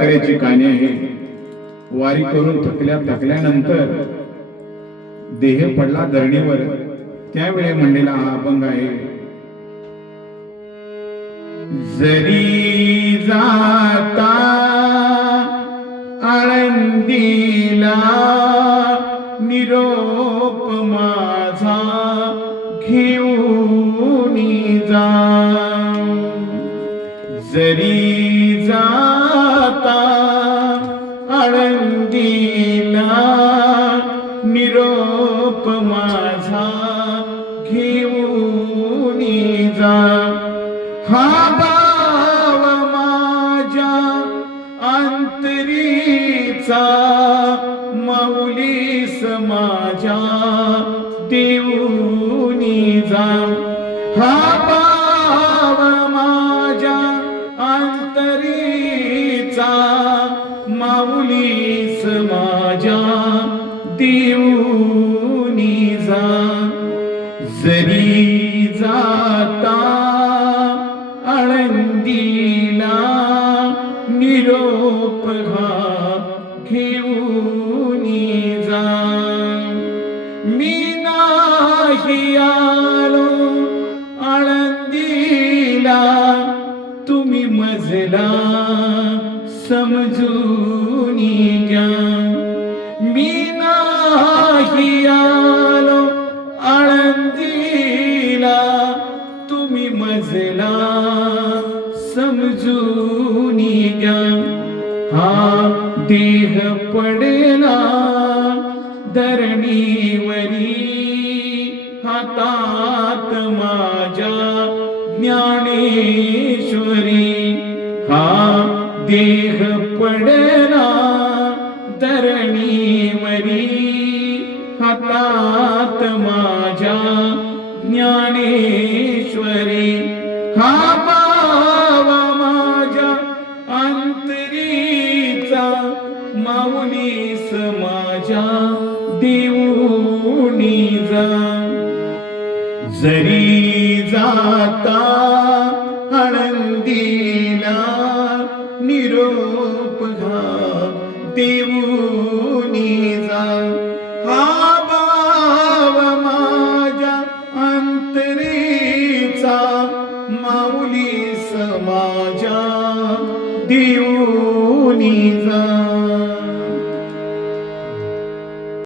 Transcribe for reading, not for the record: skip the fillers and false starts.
करायची कहाणी आहे. वारी करून थकल्यानंतर देह पडला धरणीवर. त्यावेळी म्हणलेला हा अभंग आहे. जरी जाता आळंदीला निरोप माझा घेऊन जा. जरी जाता आळंदीला निरोप माझा घेऊन जा. हा भाव माझ्या अंतरीचा माऊलीस माझ्या देऊन जा. हा भाव माझ्या अंतरीचा माऊलीस माझ्या देऊन जा. जरी जाता आळंदीला निरोप घेऊन जा. मी नाही आलो आळंदीला तुम्ही मजला समजून घ्या. मी नाही आलो आळंदीला तुम्ही मजला समजून घ्या. हा देह पडला धरणीवरी हातात माझ्या ज्ञानेश्वरी. हा देह पडला धरणीवरी हातात माझ्या ज्ञानेश्वरी. हा भाव माझ्या अंतरीचा माऊलीस माझ्या देऊन जा. जरी जाता